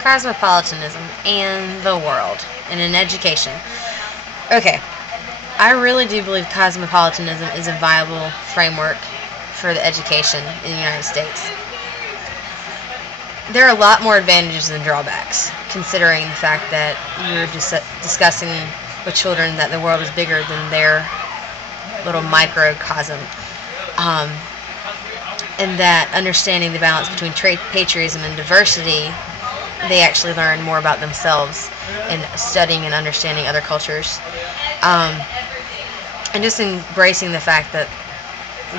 Cosmopolitanism and the world and in education. Okay, I really do believe cosmopolitanism is a viable framework for the education in the United States. There are a lot more advantages than drawbacks, considering the fact that you're just discussing with children that the world is bigger than their little microcosm. And that understanding the balance between patriotism and diversity, they actually learn more about themselves and studying and understanding other cultures. And just embracing the fact that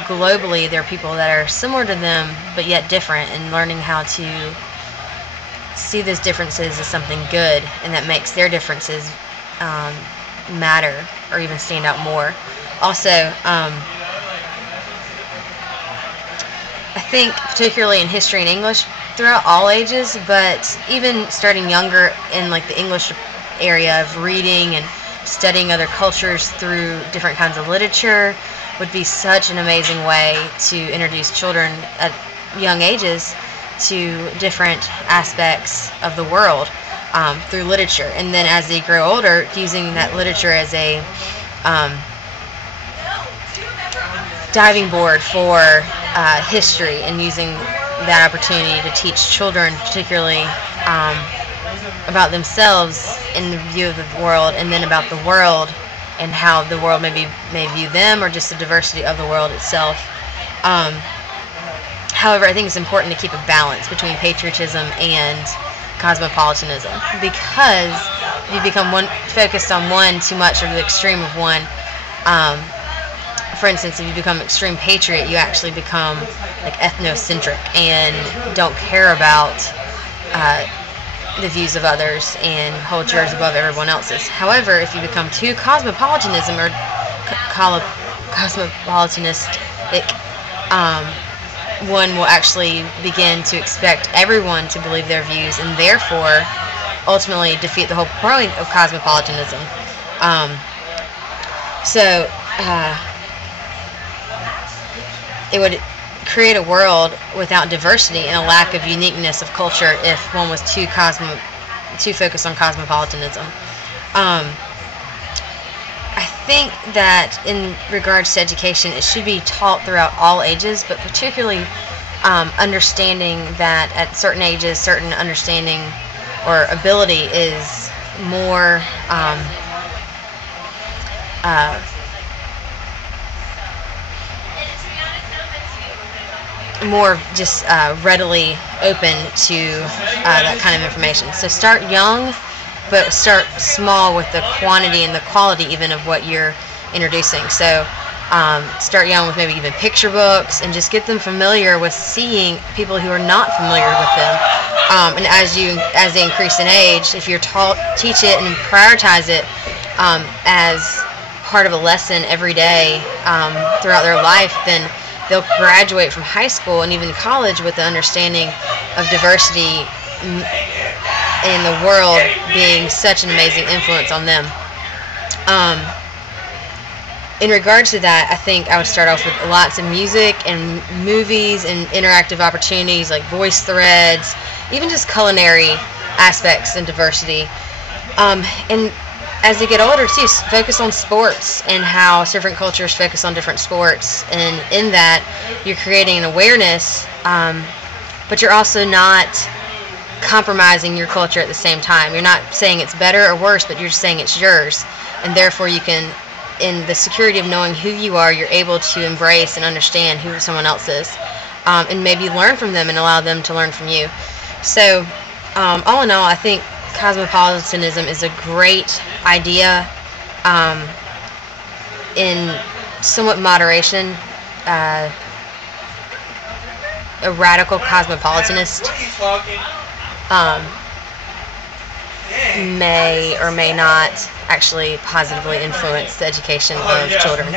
globally there are people that are similar to them but yet different, and learning how to see those differences as something good and that makes their differences matter or even stand out more. Also, I think particularly in history and English throughout all ages, but even starting younger in like the English area of reading and studying other cultures through different kinds of literature would be such an amazing way to introduce children at young ages to different aspects of the world through literature. And then as they grow older, using that literature as a diving board for history, and using that opportunity to teach children particularly about themselves in the view of the world, and then about the world and how the world may view them, or just the diversity of the world itself. However, I think it's important to keep a balance between patriotism and cosmopolitanism, because if you become focused on one too much, or the extreme of one, for instance, if you become extreme patriot, you actually become like ethnocentric and don't care about the views of others and hold yours above everyone else's. However, if you become too cosmopolitanism or cosmopolitanistic, one will actually begin to expect everyone to believe their views, and therefore ultimately defeat the whole point of cosmopolitanism. It would create a world without diversity and a lack of uniqueness of culture if one was too focused on cosmopolitanism. I think that in regards to education, it should be taught throughout all ages, but particularly understanding that at certain ages, certain understanding or ability is more just readily open to that kind of information. So start young, but start small with the quantity and the quality even of what you're introducing. So start young with maybe even picture books, and just get them familiar with seeing people who are not familiar with them. And as they increase in age, if you're teach it and prioritize it as part of a lesson every day throughout their life, then they'll graduate from high school and even college with the understanding of diversity and the world being such an amazing influence on them. In regards to that, I think I would start off with lots of music and movies and interactive opportunities like voice threads, even just culinary aspects and diversity. And as they get older too, focus on sports and how different cultures focus on different sports, and in that you're creating an awareness, but you're also not compromising your culture at the same time. You're not saying it's better or worse, but you're just saying it's yours, and therefore you can, in the security of knowing who you are, you're able to embrace and understand who someone else is, and maybe learn from them and allow them to learn from you. So all in all, I think cosmopolitanism is a great idea in somewhat moderation. A radical cosmopolitanist may or may not actually positively influence the education of children.